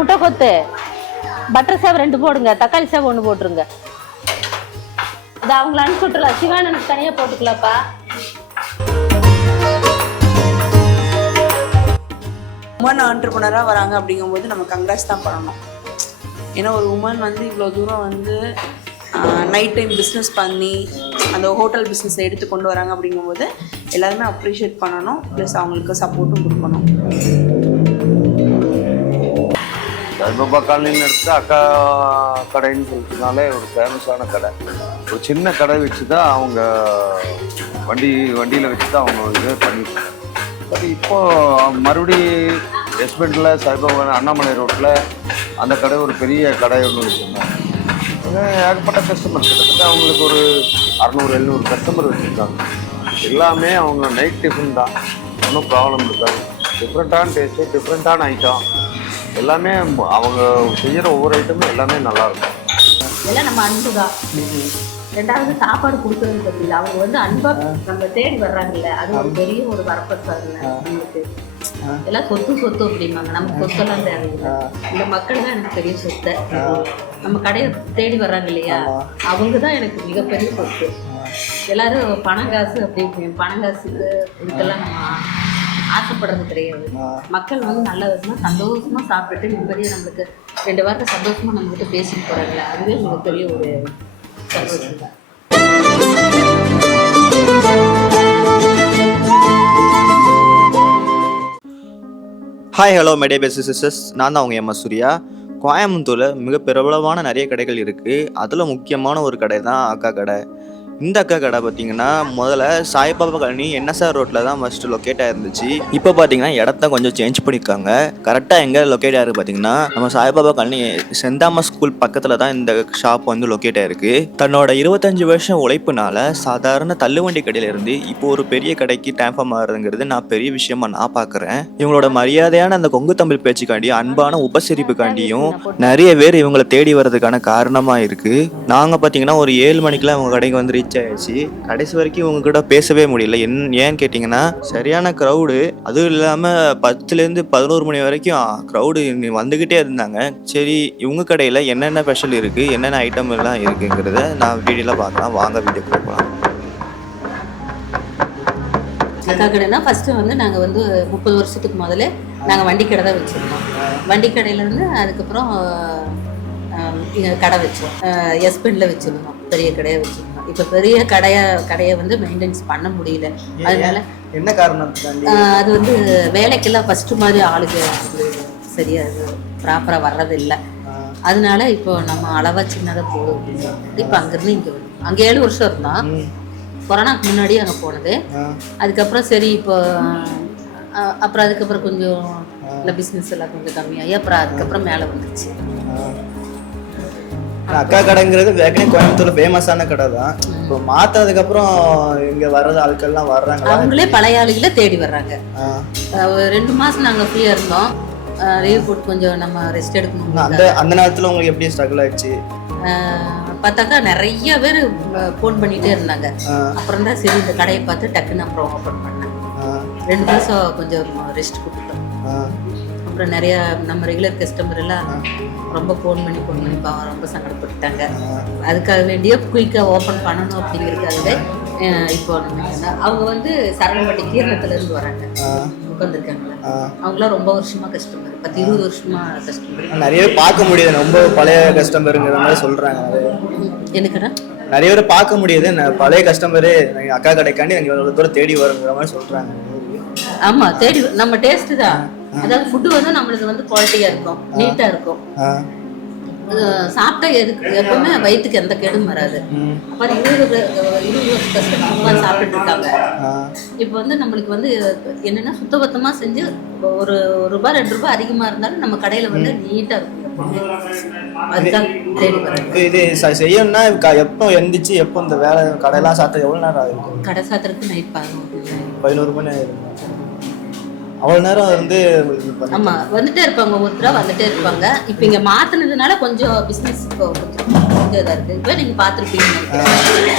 முட்டை கொத்து. பட்டர் சேவை ரெண்டு போடுங்க. தக்காளி சேவை ஒன்று போட்டுருங்க. இது அவங்கள அனுப்பிச்சு விட்டுலாம் சிவானனுக்கு தனியாக போட்டுக்கலாப்பா உமன் ஆண்டர்பனராக வராங்க அப்படிங்கும்போது நம்ம கங்க்ராஸ் தான் பண்ணணும். ஏன்னா ஒரு உமன் வந்து இவ்வளோ தூரம் வந்து நைட் டைம் பிஸ்னஸ் பண்ணி அந்த ஹோட்டல் பிஸ்னஸை எடுத்து கொண்டு வராங்க அப்படிங்கும்போது எல்லாருமே அப்ரிஷியேட் பண்ணணும். ப்ளஸ் அவங்களுக்கு சப்போர்ட்டும் கொடுக்கணும். சைபாபா காலனின்னு எடுத்து அக்கா கடைன்னு சொல்லிட்டுனாலே ஒரு ஃபேமஸான கடை. ஒரு சின்ன கடை வச்சு தான் அவங்க வண்டி வண்டியில் வச்சு தான் அவங்க இது பண்ணியிருக்காங்க பட் இப்போது மறுபடி எஸ்பெண்டில் சாய்பாபா அண்ணாமலை ரோட்டில் அந்த கடை ஒரு பெரிய கடை ஒன்று வச்சுருந்தாங்க. ஏகப்பட்ட கஸ்டமர் கிட்டத்தட்ட அவங்களுக்கு ஒரு அறநூறு எழுநூறு கஸ்டமர் வச்சுருக்காங்க. எல்லாமே அவங்க நைட் டிஃபன் தான். ஒன்றும் ப்ராப்ளம் இருக்காது. டிஃப்ரெண்ட்டான டேஸ்ட்டு டிஃப்ரெண்ட்டான ஐட்டம் எல்லாமே அவங்க செய்கிற ஒவ்வொரு ஐட்டமும் எல்லாமே நல்லா இருக்கும் இதெல்லாம் நம்ம அன்பு தான் ரெண்டாவது சாப்பாடு கொடுக்கறது பத்தியில அவங்க வந்து அன்பா நம்ம தேடி வர்றாங்கல்ல. அது ஒரு பெரிய ஒரு வரப்பிரசாதம் நம்மளுக்கு. எல்லாம் சொத்து சொத்து அப்படிம்பாங்க. நமக்கு சொத்தெல்லாம் தேவையில்லை. இந்த மக்கள் தான் எனக்கு பெரிய சொத்தை. நம்ம கடையை தேடி வர்றாங்க இல்லையா? அவங்க தான் எனக்கு மிகப்பெரிய சொத்து. எல்லாரும் பணம் காசு அப்படி பணம் காசுக்கு இதுக்கெல்லாம் நம்ம ஆசைப்படுறது கிடையாது. மக்கள் வந்து நல்ல விதமா சந்தோஷமா சாப்பிட்டுட்டு நிம்மதியாக நம்மளுக்கு ரெண்டு வாரத்தை சந்தோஷமா நம்ம கிட்ட பேசிட்டு போறாங்கல்ல அதுவே மிகப்பெரிய ஒரு சந்தோஷம் தான். ஹாய் ஹலோ மெடே பேசி சிஸ்டர்ஸ் நான் தான் அவங்க எம் எஸ் சூர்யா. கோயம்புத்தூரில் மிக பிரபலமான நிறைய கடைகள் இருக்குது அதில் முக்கியமான ஒரு கடை தான் அக்கா கடை. இந்த அக்கா கடை பார்த்தீங்கன்னா முதல்ல சாய்பாபா காலனி என்எஸ்ஆர் ரோட்டில் தான் ஃபஸ்ட்டு லொக்கேட் ஆயிருந்துச்சு. இப்போ பார்த்தீங்கன்னா இடத்த கொஞ்சம் சேஞ்ச் பண்ணியிருக்காங்க. கரெக்டாக எங்கே லொக்கேட் ஆயிருக்கு பார்த்தீங்கன்னா நம்ம சாய்பாபா காலனி செந்தாமா ஸ்கூல் பக்கத்தில் தான் இந்த ஷாப் வந்து லொக்கேட் ஆயிருக்கு. தன்னோட இருபத்தஞ்சு வருஷம் உழைப்புனால சாதாரண தள்ளுவண்டி கடையிலேருந்து இப்போ ஒரு பெரிய கடைக்கு டிரான்ஸ்ஃபார்ம் ஆகுதுங்கிறது நான் பெரிய விஷயமா நான் பார்க்குறேன். இவங்களோட மரியாதையான அந்த கொங்கு தமிழ் பேச்சுக்காண்டியும் அன்பான உபசரிப்புக்காண்டியும் நிறைய பேர் இவங்களை தேடி வர்றதுக்கான காரணமாக இருக்குது நாங்கள் பார்த்தீங்கன்னா ஒரு ஏழு மணிக்கெலாம் இவங்க கடைக்கு வந்து ரீச் ஆயிடுச்சு கடைசி வரைக்கும் இவங்க கூட பேசவே முடியல. என் ஏன்னு கேட்டிங்கன்னா சரியான க்ரௌடு அதுவும் இல்லாமல் பத்துலேருந்து பதினோரு மணி வரைக்கும் க்ரௌடு வந்துக்கிட்டே இருந்தாங்க. சரி இவங்க கடையில் என்னென்ன ஸ்பெஷல் இருக்குது என்னென்ன ஐட்டம் எல்லாம் இருக்குங்கிறத நான் வீடியோலாம் பார்க்கலாம். வாங்க வீடியோ போகலாம் அக்கா கடைனா ஃபஸ்ட்டு வந்து நாங்கள் வந்து முப்பது வருஷத்துக்கு முதல்ல நாங்கள் வண்டி கடை தான் வச்சிருந்தோம். வண்டி கடையில இருந்து அதுக்கப்புறம் கடை வச்சோம். எஸ்பெண்டில் வச்சுருந்தோம். பெரிய கடையை வச்சுருந்தோம். இப்போ பெரிய கடையை கடையை வந்து மெயின்டைன்ஸ் பண்ண முடியல. அதனால என்ன காரணம் அது வந்து வேலைக்கெல்லாம் ஃபர்ஸ்ட் மாதிரி வந்து சரியா அது ப்ராப்பராக வர்றதில்லை. அதனால இப்போ நம்ம அளவா சின்னதாக போதும் அப்படின்னு சொல்லிட்டு இப்போ அங்கேருந்து இங்கே அங்கே ஏழு வருஷம் இருந்தோம். கொரோனாக்கு முன்னாடி அங்கே போனது. அதுக்கப்புறம் சரி இப்போ அப்புறம் அதுக்கப்புறம் கொஞ்சம் இல்லை பிஸ்னஸ் எல்லாம் கொஞ்சம் கம்மியாகி அப்புறம் அதுக்கப்புறம் மேலே வந்துச்சு அக்கா கடைங்கிறது ஏற்கனவே கோயம்புத்தூர்ல ஃபேமஸான கடை தான். இப்போ மாத்ததுக்கு அப்புறம் இங்க வர்றது ஆட்கள்லாம் வர்றாங்களா அவங்களே பழைய ஆளுகளை தேடி வர்றாங்க. ரெண்டு மாதம் நாங்கள் ஃப்ரீயாக இருந்தோம். லீவ் போட்டு கொஞ்சம் நம்ம ரெஸ்ட் எடுக்கணும். அந்த அந்த நேரத்துல உங்களுக்கு எப்படி ஸ்ட்ரகிள் ஆயிடுச்சு? பார்த்தாக்கா நிறைய பேர் ஃபோன் பண்ணிகிட்டே இருந்தாங்க. அப்புறம் தான் சரி இந்த கடையை பார்த்து டக்குன்னு அப்புறம் ஓப்பன் பண்ணேன். ரெண்டு மாதம் கொஞ்சம் ரெஸ்ட் கொடுத்துட்டோம். ஆ, அப்புறம் நிறைய நம்ம ரெகுலர் கஸ்டமர் எல்லாம் ரொம்ப ஃபோன் பண்ணி ஃபோன் பண்ணி பாவம் ரொம்ப சங்கடப்பட்டுட்டாங்க. அதுக்காக வேண்டிய குயிக்காக ஓப்பன் பண்ணணும் அப்படிங்கிறதுக்காகவே இப்போ நம்ம அவங்க வந்து சரவணப்பட்டி கீரணத்துல இருந்து வராங்க. உட்காந்துருக்காங்களா. அவங்களாம் ரொம்ப வருஷமா கஸ்டமர் பத்து இருபது வருஷமா கஸ்டமர் நிறைய பேர் பார்க்க முடியுது. ரொம்ப பழைய கஸ்டமருங்கிற மாதிரி சொல்றாங்க. எனக்குடா நிறைய பேர் பார்க்க முடியுது. பழைய கஸ்டமரு அக்கா கடைக்காண்டி நாங்கள் இவ்வளோ தூரம் தேடி வருங்கிற மாதிரி சொல்றாங்க. ஆமா தேடி நம்ம டேஸ்ட் தான். அதாவது ஃபுட்டு வந்து நம்மளுக்கு வந்து குவாலிட்டியா இருக்கும் நீட்டா இருக்கும். சாப்பிட்டா எதுக்கு எப்பவுமே வயிற்றுக்கு எந்த கேடும் வராது. அப்புறம் இருபது இருபது வருஷம் கஸ்டமர் சாப்பிட்டுட்டு இருக்காங்க. இப்போ வந்து நம்மளுக்கு வந்து என்னன்னா சுத்தபத்தமா செஞ்சு ஒரு ரூபாய் ரெண்டு ரூபாய் அதிகமா இருந்தாலும் நம்ம கடையில வந்து நீட்டா இருக்கும் இது செய்யணும்னா எப்போ எந்திரிச்சு எப்போ இந்த வேலை கடையெல்லாம் சாத்த எவ்வளோ நேரம் ஆகும்? கடை சாத்திரத்துக்கு நைட் பதினோரு மணி ஆயிரும் அவ்வளோ நேரம் வந்து ஆமா வந்துட்டே இருப்பாங்க ஒவ்வொருத்தரா வந்துட்டே இருப்பாங்க. இப்போ இங்க மாத்துனதுனால கொஞ்சம் பிசினஸ் இப்போ கொஞ்சம் கொஞ்சம் இதா இருக்கு. இப்போ நீங்க பாத்திருப்பீங்க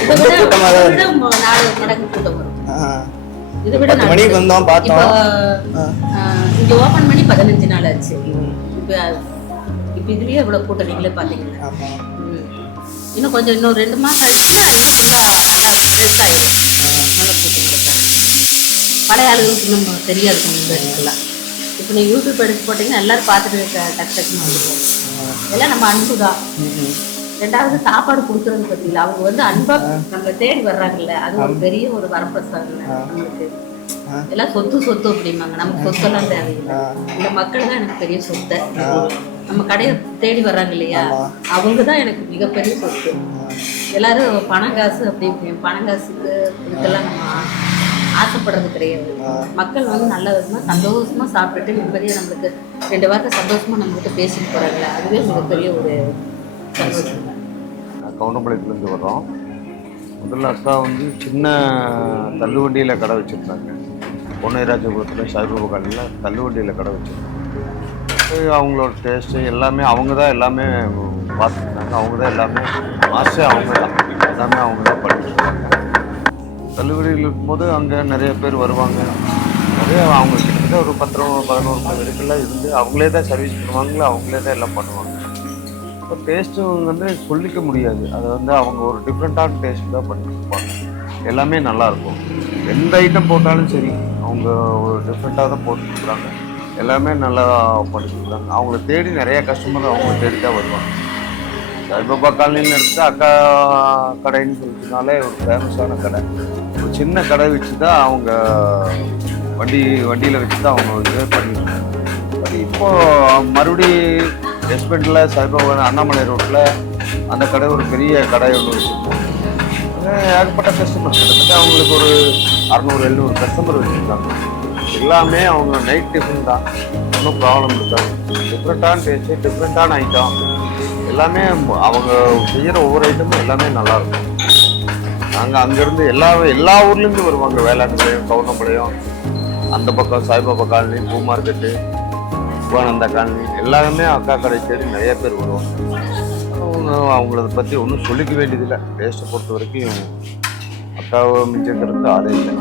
இதை விட கூட்டமா தான் இதை விட ம- நாலு மடங்கு கூட்டம் வரும். இதை விட மணிக்கு வந்தோம், பார்த்தோம். இங்க ஓபன் பண்ணி பதினஞ்சு நாள் ஆச்சு. இப்போ இப்போ இதுலயே இவ்வளவு கூட்டம் நீங்களே ம். இன்னும் கொஞ்சம் இன்னும் ரெண்டு மாசம் ஆயிடுச்சுன்னா இன்னும் ஃபுல்லா நல்லா ஃப்ரெஷ் கொடுத்தாங்க பழைய ஆளுகளுக்கு சரியா இருக்கும் இந்த இடத்துலாம் இப்போ நீங்க யூடியூப் எடுத்து போட்டீங்கன்னா எல்லாரும் பார்த்துட்டு ட- டக்கு டக்குன்னு வந்துருவோம் எல்லாம் நம்ம அன்பு தான் ரெண்டாவது சாப்பாடு கொடுக்கறது பத்தியில அவங்க வந்து அன்பா நம்ம தேடி வர்றாங்கல்ல. அது ஒரு பெரிய ஒரு வரப்பிரசாதம் நம்மளுக்கு. எல்லாம் சொத்து சொத்து அப்படிம்பாங்க. நமக்கு சொத்தெல்லாம் தேவையில்லை. இந்த மக்கள் தான் எனக்கு பெரிய சொத்தை. நம்ம கடையை தேடி வர்றாங்க இல்லையா? அவங்க தான் எனக்கு மிகப்பெரிய சொத்து. எல்லாரும் பணம் காசு அப்படி பணம் காசுக்கு இதுக்கெல்லாம் நம்ம ஆசைப்படுறது கிடையாது. மக்கள் வந்து நல்ல விதமாக சந்தோஷமாக சாப்பிட்டுட்டு நிம்மதியாக நம்மளுக்கு ரெண்டு வார்த்தை சந்தோஷமாக நம்மகிட்ட பேசிட்டு போறாங்களே அதுவே மிகப்பெரிய ஒரு சந்தோஷம். தான் கவுண்டம்பாளையத்துலேருந்து வர்றோம். முதல்ல அக்கா வந்து சின்ன தள்ளுவண்டியில் கடை வச்சுருந்தாங்க. பொன்னைராஜபுரத்தில் சாய்பாபா காலையில் தள்ளுவண்டியில் கடை வச்சுருந்தாங்க. அவங்களோட டேஸ்ட்டு எல்லாமே அவங்க தான் எல்லாமே பார்த்துருந்தாங்க அவங்க தான் எல்லாமே மாஸ்டர் அவங்க தான் எல்லாமே அவங்க தான் பண்ணிட்டுருக்காங்க தள்ளுவண்டியில் இருக்கும்போது அங்கே நிறைய பேர் வருவாங்க. நிறைய அவங்க கிட்டத்தட்ட ஒரு பத்து பதினோரு மணி வரைக்கும்லாம் இருந்து அவங்களே தான் சர்வீஸ் பண்ணுவாங்களே அவங்களே தான் எல்லாம் பண்ணுவாங்க. இப்போ டேஸ்ட்டு வந்து சொல்லிக்க முடியாது. அது வந்து அவங்க ஒரு டிஃப்ரெண்ட்டான டேஸ்ட் தான் பண்ணியிருப்பாங்க எல்லாமே நல்லாயிருக்கும் எந்த ஐட்டம் போட்டாலும் சரி அவங்க ஒரு டிஃப்ரெண்ட்டாக தான் போட்டுருக்குறாங்க. எல்லாமே நல்லா பண்ணிக்கிறாங்க அவங்கள தேடி நிறைய கஸ்டமர் அவங்கள தேடி தான் வருவாங்க. சாய்பாபா காலனின்னு எடுத்து அக்கா கடைன்னு சொல்லிட்டுனாலே ஒரு ஃபேமஸான கடை. சின்ன கடை வச்சு தான் அவங்க வண்டி வண்டியில் வச்சு தான் அவங்க வந்து பண்ணியிருக்காங்க. பட் இப்போது மறுபடி ரெஸ்பெண்டில் சாய்பாபா அண்ணாமலை ரோட்டில் அந்த கடை ஒரு பெரிய கடை ஒன்று வச்சுருக்காங்க. ஏகப்பட்ட கஸ்டமர் கிட்டத்தட்ட அவங்களுக்கு ஒரு அறநூறு எழுநூறு கஸ்டமர் வச்சுருக்காங்க. எல்லாமே அவங்க நைட் டிஃபன் தான். ஒன்றும் ப்ராப்ளம் இருக்காது. டிஃப்ரெண்ட்டான டேஸ்ட்டு டிஃப்ரெண்ட்டான ஐட்டம் எல்லாமே அவங்க செய்கிற ஒவ்வொரு ஐட்டமும் எல்லாமே நல்லாயிருக்கும் நாங்கள் அங்கேருந்து எல்லா எல்லா ஊர்லேருந்து வருவாங்க வேளாண்மையும் கவுண்டம்பாளையம் அந்த பக்கம் சாய்பாபா காலனி பூ மார்க்கெட்டு சிவானந்தா காலனி எல்லாருமே அக்கா கடை தேடி நிறைய பேர் வருவாங்க. அவங்க அவங்கள பற்றி ஒன்றும் சொல்லிக்க வேண்டியதில்லை. டேஸ்ட்டை பொறுத்த வரைக்கும் அக்காவை மிஞ்சுக்கிறதுக்கு ஆளே இல்லை.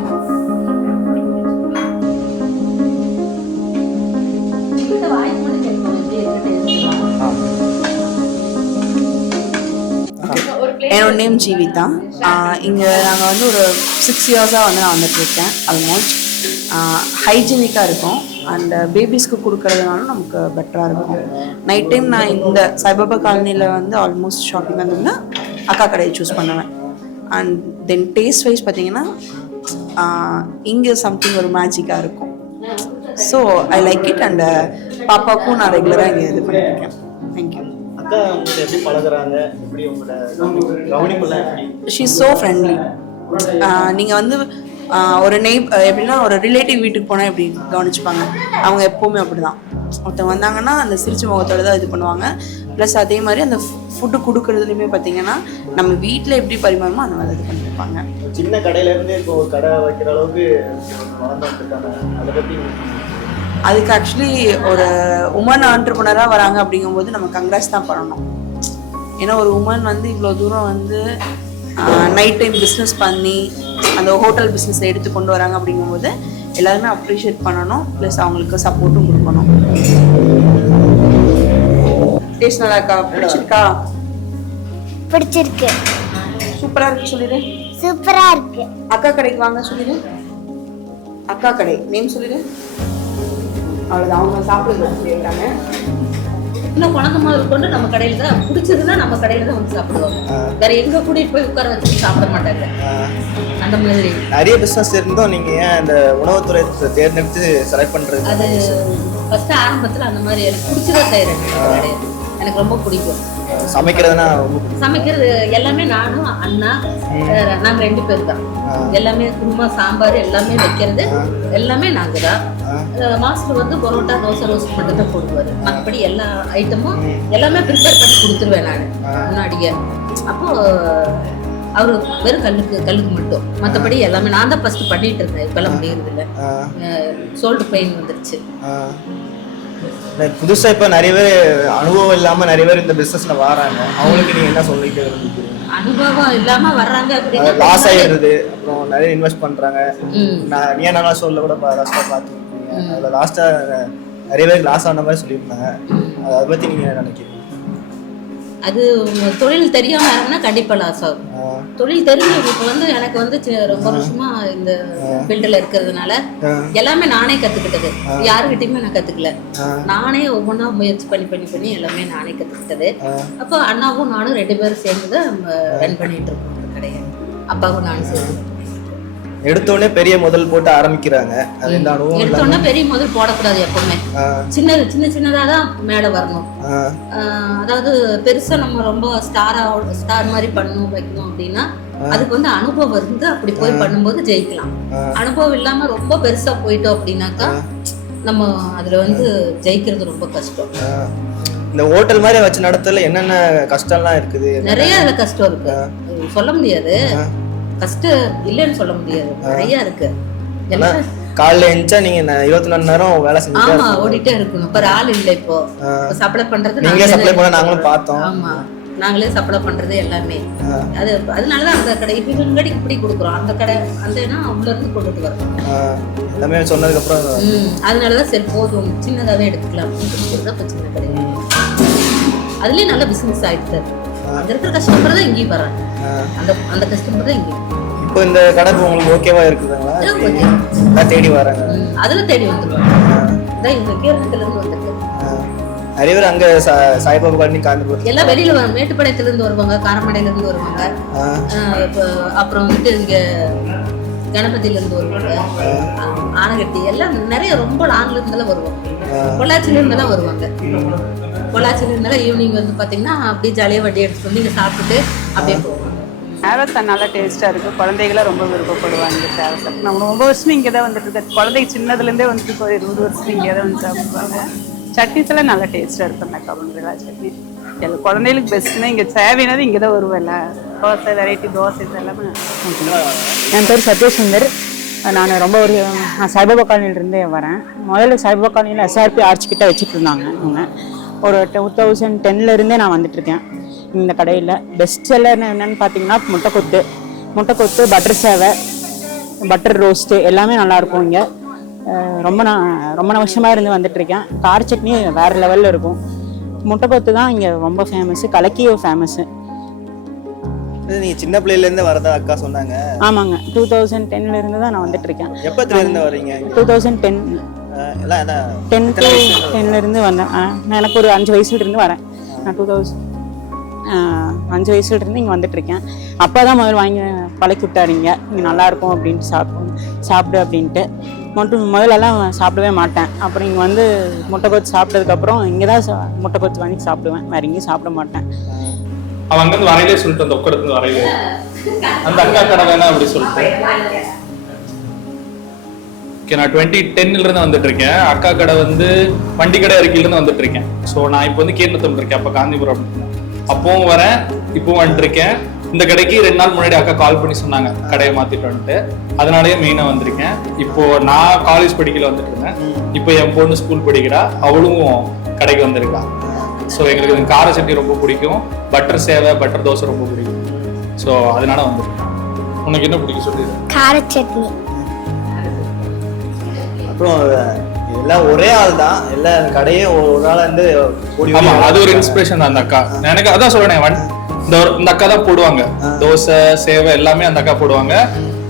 என்னோட நேம் ஜீவிதா. இங்கே நாங்கள் வந்து ஒரு சிக்ஸ் இயர்ஸாக வந்து நான் வந்துட்டுருக்கேன் ஆல்மோஸ்ட் ஹைஜீனிக்காக இருக்கும். அண்ட் பேபிஸ்க்கு கொடுக்கறதுனாலும் நமக்கு பெட்டராக இருக்கும். நைட் டைம் நான் இந்த சாய்பாபா காலனியில் வந்து ஆல்மோஸ்ட் ஷாப்பிங் வந்தோம்னா அக்கா கடையை சூஸ் பண்ணுவேன். அண்ட் தென் டேஸ்ட் வைஸ் பார்த்தீங்கன்னா இங்கே சம்திங் ஒரு மேஜிக்காக இருக்கும். So I like it and பாப்பாவுக்கும் நான் ரெகுலராக இங்கே இது பண்ணியிருக்கேன் அக்கா உங்களுக்கு எப்படி பழகுறாங்க? எப்படி உங்களோட கவனிப்புலாம் எப்படி? ஷீ ஸோ ஃப்ரெண்ட்லி நீங்கள் வந்து ஒரு நெய் எப்படின்னா ஒரு ரிலேட்டிவ் வீட்டுக்கு போனால் எப்படி கவனிச்சுப்பாங்க? அவங்க எப்போவுமே அப்படி தான் ஒருத்தவங்க வந்தாங்கன்னா அந்த சிரிச்ச முகத்தோட தான் இது பண்ணுவாங்க. ப்ளஸ் அதே மாதிரி அந்த ஃபுட்டு கொடுக்குறதுலையுமே பார்த்தீங்கன்னா நம்ம வீட்டில் எப்படி பரிமாறமோ அந்த மாதிரி இது பண்ணியிருப்பாங்க சின்ன கடையில இருந்து இப்போ ஒரு கடை வைக்கிற அளவுக்கு அதை பத்தி அதுக்கு ஆக்சுவலி ஒரு உமன் ஆண்டர்பனராக வராங்க அப்படிங்கும்போது நம்ம கங்க்ராஸ் தான் பண்ணணும். ஏன்னா ஒரு உமன் வந்து இவ்வளோ தூரம் வந்து நைட் டைம் பிஸ்னஸ் பண்ணி அந்த ஹோட்டல் பிஸ்னஸ் எடுத்து கொண்டு வராங்க அப்படிங்கும்போது எல்லாருமே அப்ரிஷியேட் பண்ணணும் ப்ளஸ் அவங்களுக்கு சப்போர்ட்டும் கொடுக்கணும். டேஸ்ட் நல்லா இருக்கா? பிடிச்சிருக்கா? பிடிச்சிருக்கு. சூப்பராக இருக்கு சொல்லிடு. சூப்பரா இருக்கு. அக்கா கடைக்கு வாங்க சொல்லிடு. அக்கா கடை நேம் சொல்லிடு. அவ்வளோதான் அவங்க சாப்பிடுங்க சொல்லிட்டாங்க இன்னும் முதல் கொண்டு நம்ம கடையில தான் பிடிச்சதுன்னா நம்ம கடையில தான் வந்து சாப்பிடுவாங்க. வேற எங்க கூட்டிட்டு போய் உட்கார வச்சு சாப்பிட மாட்டாங்க. அந்த மாதிரி. நிறைய பிசினஸ் இருந்தும். நீங்க ஏன் இந்த உணவுத்துறை தேர்ந்தெடுத்து செலக்ட் பண்றது? அது ஃபர்ஸ்ட் ஆரம்பத்துல அந்த மாதிரி எனக்கு பிடிச்சதா செய்யறேன். எனக்கு ரொம்ப பிடிக்கும். சமைக்கிறதுனா. சமைக்கிறது எல்லாமே நானும் அண்ணா நாங்க ரெண்டு பேர் தான். எல்லாமே குருமா சாம்பார் எல்லாமே வைக்கிறது. எல்லாமே நாங்க தான். மாஸ்டர் வந்து பரோட்டா தோசை ரோஸ்ட் மட்டும் தான் போடுவாரு. மற்றபடி எல்லா ஐட்டமும் எல்லாமே ப்ரிப்பேர் பண்ணி கொடுத்துருவேன் நான். முன்னாடியே. அப்போ அவரு வெறும் கல்லுக்கு கல்லுக்கு மட்டும். மற்றபடி எல்லாமே நான் தான் ஃபர்ஸ்ட் பண்ணிட்டு இருந்தேன். இப்பெல்லாம் முடியறது இல்லை சோல்டு பெயின் வந்துருச்சு. புதுசா இப்ப நிறைய பேர் அனுபவம் இல்லாம நிறைய பேர் இந்த பிசினஸ்ல வராங்க. அவங்களுக்கு நீங்க என்ன சொல்லிட்டு அனுபவம் இல்லாம வர்றாங்க அப்படின்னா லாஸ் ஆயிடுது. அப்புறம் நிறைய இன்வெஸ்ட் பண்றாங்க. ம். நான் நீ என்ன சொல்ல கூட பார்த்துருக்கீங்க அதுல லாஸ்டா நிறைய பேர் லாஸ் ஆன மாதிரி சொல்லியிருந்தாங்க. அதை பத்தி நீங்க என்ன நினைக்கிறீங்க? அது தொழில் தெரியாம இறங்கினா கண்டிப்பா லாஸ் ஆகும். தொழில் தெரிஞ்சு இப்போ வந்து எனக்கு வந்து ரொம்ப வருஷமா இந்த ஃபீல்டில் இருக்கிறதுனால எல்லாமே நானே கத்துக்கிட்டது. யாருக்கிட்டையுமே நான் கத்துக்கல. நானே ஒவ்வொன்றா முயற்சி பண்ணி பண்ணி பண்ணி எல்லாமே நானே கத்துக்கிட்டது. அப்போ அண்ணாவும் நானும் ரெண்டு பேரும் சேர்ந்து தான் ரன் பண்ணிட்டு இருக்கோம். கடையை. அப்பாவும் நானும் சேர்ந்து எடுத்தோடனே பெரிய முதல் போட்டு ஆரம்பிக்கிறாங்க. அது இல்லாம எடுத்தோன்னா பெரிய முதல் போடக்கூடாது எப்பவுமே. ஆ, சின்ன சின்ன சின்னதாக தான் மேலே வரணும். அதாவது பெருசா நம்ம ரொம்ப ஸ்டாரா ஸ்டார் மாதிரி பண்ணணும் வைக்கணும் அப்படின்னா அதுக்கு வந்து அனுபவம் இருந்து அப்படி போய் பண்ணும்போது ஜெயிக்கலாம். அனுபவம் இல்லாம ரொம்ப பெருசா போயிட்டோம் அப்படின்னாக்கா நம்ம அதுல வந்து ஜெயிக்கிறது ரொம்ப கஷ்டம். இந்த ஹோட்டல் மாதிரி வச்சு நடத்தல என்னென்ன கஷ்டம்லாம் இருக்குது? நிறைய அதுல கஷ்டம் இருக்கு. சொல்ல முடியாது. கஷ்டம் இல்லைன்னு சொல்ல முடியாது. நிறைய இருக்கு. காலைல எழுந்தா நீங்க இருபத்தி நாலு நேரம் வேலை செஞ்சுட்டே ஆமா. ஓடிட்டே இருக்கணும். இப்ப ஆள் இல்லை இப்போ. சப்ளை பண்றது நாங்களே சப்ளை பண்ண நாங்களும் பார்த்தோம். ஆமா. நாங்களே சப்ளை பண்றது எல்லாமே. அது அதனாலதான் அந்த கடை இப்ப இவங்க கடைக்கு இப்படி கொடுக்குறோம். அந்த கடை அந்த உள்ள இருந்து கொண்டுட்டு வரோம் எல்லாமே சொன்னதுக்கு அப்புறம் அதனாலதான் சரி போதும். சின்னதாவே எடுத்துக்கலாம். சின்ன கடை அதுலயும் நல்ல பிசினஸ் ஆயிடுச்சு அங்க இருக்கிற கஸ்டமர் தான் இங்கேயும் வர்றாங்க. அந்த அந்த கஸ்டமர் தான் இங்கேயும் இப்போ இந்த கடை உங்களுக்கு ஓகேவா இருக்குதுங்களா? தேடி வராங்க அதுல தேடி வந்துருவாங்க. இதான் இவங்க கீரகத்துல இருந்து வந்திருக்கு. நிறைய பேர் அங்க சாய்பாபா காலனி காந்திபுரம் எல்லாம் வெளியில மேட்டுப்பாளையத்துல இருந்து வருவாங்க காரமடையில இருந்து வருவாங்க அப்புறம் வந்துட்டு இங்க கணபதியில இருந்து வருவாங்க ஆனகட்டி எல்லாம் நிறைய ரொம்ப லாங்ல இருந்தெல்லாம் வருவாங்க பொள்ளாச்சில இருந்தெல்லாம் வருவாங்க. பொள்ளாச்சில இருந்தெல்லாம் ஈவினிங் வந்து பாத்தீங்கன்னா அப்படியே ஜாலியா வண்டி எடுத்துட்டு வந்து இங்க சாப்பிட்டுட்டு அப்படியே போவாங்க. சேவத்தை நல்லா டேஸ்ட்டாக இருக்குது குழந்தைகளாம் ரொம்ப விருப்பப்படுவாங்க சேவத்தை நம்ம ரொம்ப வருஷம் இங்கே தான் வந்துட்டு இருக்கு குழந்தைங்க சின்னதுலேருந்தே வந்துட்டு இப்போ இருபது வருஷம் இங்கே தான் வந்து சாப்பிடுவாங்க. சட்னிஸ் எல்லாம் நல்லா டேஸ்ட்டாக இருக்கும் அந்த கவுண்டர்களா சட்னி எல்லா குழந்தைகளுக்கு பெஸ்ட்னா இங்கே சேவைனாது இங்கே தான் வருவேன்ல தோசை வெரைட்டி தோசை இதெல்லாம் என் பேர் சத்யசுந்தர். நான் ரொம்ப ஒரு நான் சாய்பாபா காலனிலேருந்தே வரேன். முதல்ல சாய்பாபா காலனியில் எஸ்ஆர்பி ஆர்ச் கிட்ட வச்சுட்டு இருந்தாங்க அவங்க. ஒரு டூ தௌசண்ட் டென்லேருந்தே நான் வந்துட்டுருக்கேன் இந்த கடையில். பெஸ்ட் செல்லர் என்னென்னு பார்த்தீங்கன்னா முட்டைக்கொத்து. முட்டைக்கொத்து பட்டர் சேவை பட்டர் ரோஸ்ட்டு எல்லாமே நல்லாயிருக்கும் இங்கே. ரொம்ப நான் ரொம்ப வருஷமாக இருந்து வந்துட்டுருக்கேன் கார் சட்னி வேறு லெவலில் இருக்கும். முட்டைக்கொத்து தான் இங்கே ரொம்ப ஃபேமஸ்ஸு கலக்கியும் ஃபேமஸ்ஸு நீங்க சின்ன பிள்ளையில இருந்து வரதா அக்கா சொன்னாங்க. ஆமாங்க. டூ தௌசண்ட் டென்ல இருந்து தான் நான் வந்துட்டு இருக்கேன் எப்பத்துல இருந்து வர்றீங்க two thousand ten ten to டென்ல இருந்து வந்தேன். நான் எனக்கு ஒரு அஞ்சு வயசுல இருந்து வரேன். நான் டூ தௌசண்ட் அஞ்சு வயசுல இருந்து இங்கே வந்துட்டு இருக்கேன் அப்பா தான் முதல்ல வாங்கி பழக்கி விட்டாருங்க. இங்கே நல்லா இருக்கும் அப்படின்ட்டு சாப்பிடும் சாப்பிடு அப்படின்ட்டு. மட்டும் முதல்லலாம் சாப்பிடவே மாட்டேன். அப்புறம் இங்கே வந்து முட்டைக்கோத்து சாப்பிட்டதுக்கப்புறம் இங்கே தான் சா- முட்டைக்கோத்து வாங்கி சாப்பிடுவேன். வேற எங்கேயும் சாப்பிட மாட்டேன். அவன் அங்கிருந்து வரையிலே சொல்லிட்டு அந்த உட்காரத்து வரையிலே. அந்த அக்கா கடை வேணா அப்படி சொல்லிட்டு. ஓகே நான் டுவெண்ட்டி டென்ல இருந்து வந்துட்டு இருக்கேன். அக்கா கடை வந்து வண்டி கடை அருகில இருந்து வந்துட்டு இருக்கேன். ஸோ நான் இப்போ வந்து கேரளத்தில் இருக்கேன். அப்போ காந்திபுரம் அப்பவும் வரேன். இப்பவும் வந்துட்டு இருக்கேன். இந்த கடைக்கு ரெண்டு நாள் முன்னாடி அக்கா கால் பண்ணி சொன்னாங்க. கடையை மாத்திட்டு வந்துட்டு. அதனாலயே மெயினா வந்திருக்கேன். இப்போ நான் காலேஜ் படிக்கல வந்துட்டு இருந்தேன். இப்போ என் பொண்ணு ஸ்கூல் படிக்கிறா. அவளும் கடைக்கு வந்திருக்கா. ஸோ எங்களுக்கு இந்த கார சட்னி ரொம்ப பிடிக்கும். பட்டர் சேவை பட்டர் தோசை ரொம்ப பிடிக்கும். ஸோ அதனால வந்திருக்கேன் உனக்கு என்ன பிடிக்கும் சொல்லிடு கார சட்னி. அப்புறம் எல்லாம் ஒரே ஆள் தான். எல்லா கடையே ஒரு ஆள் வந்து ஓடி ஆமா அது ஒரு இன்ஸ்பிரேஷன் தான் அந்த அக்கா. எனக்கு அதான் சொல்றேன் இந்த இந்த அக்கா தான் போடுவாங்க. தோசை சேவை எல்லாமே அந்த அக்கா போடுவாங்க.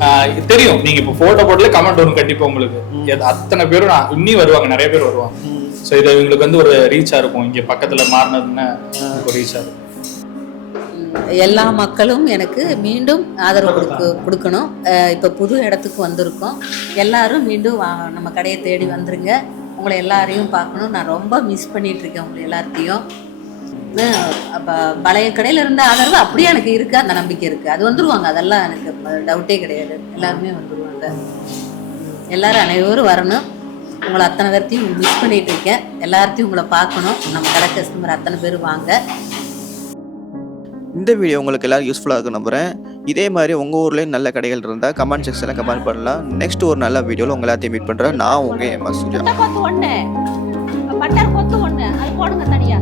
ஆஹ் தெரியும். நீங்க இப்போ போட்டோ போட்டல கமெண்ட் வரும் கண்டிப்பா உங்களுக்கு. அத்தனை பேரும் நான் இன்னி வருவாங்க நிறைய பேர் வருவாங்க. ஸோ இது இவங்களுக்கு வந்து ஒரு ரீச்சா இருக்கும். இங்க பக்கத்துல மாறினதுன்னு ஒரு ரீச்சா இருக்கும். எல்லா மக்களும் எனக்கு மீண்டும் ஆதரவு கொடுக்க கொடுக்கணும். இப்போ புது இடத்துக்கு வந்திருக்கோம். எல்லாரும் மீண்டும் நம்ம கடையை தேடி வந்துருங்க. உங்களை எல்லாரையும் பார்க்கணும். நான் ரொம்ப மிஸ் பண்ணிட்டு இருக்கேன் உங்களை எல்லாத்தையும் பழைய கடையில் இருந்த ஆதரவு அப்படியே எனக்கு இருக்கு. அந்த நம்பிக்கை இருக்கு. அது வந்துருவாங்க. அதெல்லாம் எனக்கு டவுட்டே கிடையாது. எல்லாருமே வந்துருவாங்க. எல்லாரும் அனைவரும் வரணும். உங்களை அத்தனை பேர்த்தையும் மிஸ் பண்ணிட்டு இருக்கேன் எல்லார்த்தையும் உங்களை பார்க்கணும். நம்ம கடை கஸ்டமர் அத்தனை பேர் வாங்க. இந்த வீடியோ உங்களுக்கு எல்லாரும் யூஸ்ஃபுல்லாக இருக்கும் நம்புறேன். இதே மாதிரி உங்கள் ஊர்லேயும் நல்ல கடைகள் இருந்தால் கமெண்ட் செக்ஷனில் கமெண்ட் பண்ணலாம். நெக்ஸ்ட் ஒரு நல்ல வீடியோவில் உங்களை எல்லாத்தையும் மீட் பண்ணுறேன் நான் உங்கள் எம்எஸ் சூர்யா முட்டை கொத்து ஒண்ணு. பட்டர் கொத்து ஒண்ணு. அது போடுங்க தனியா.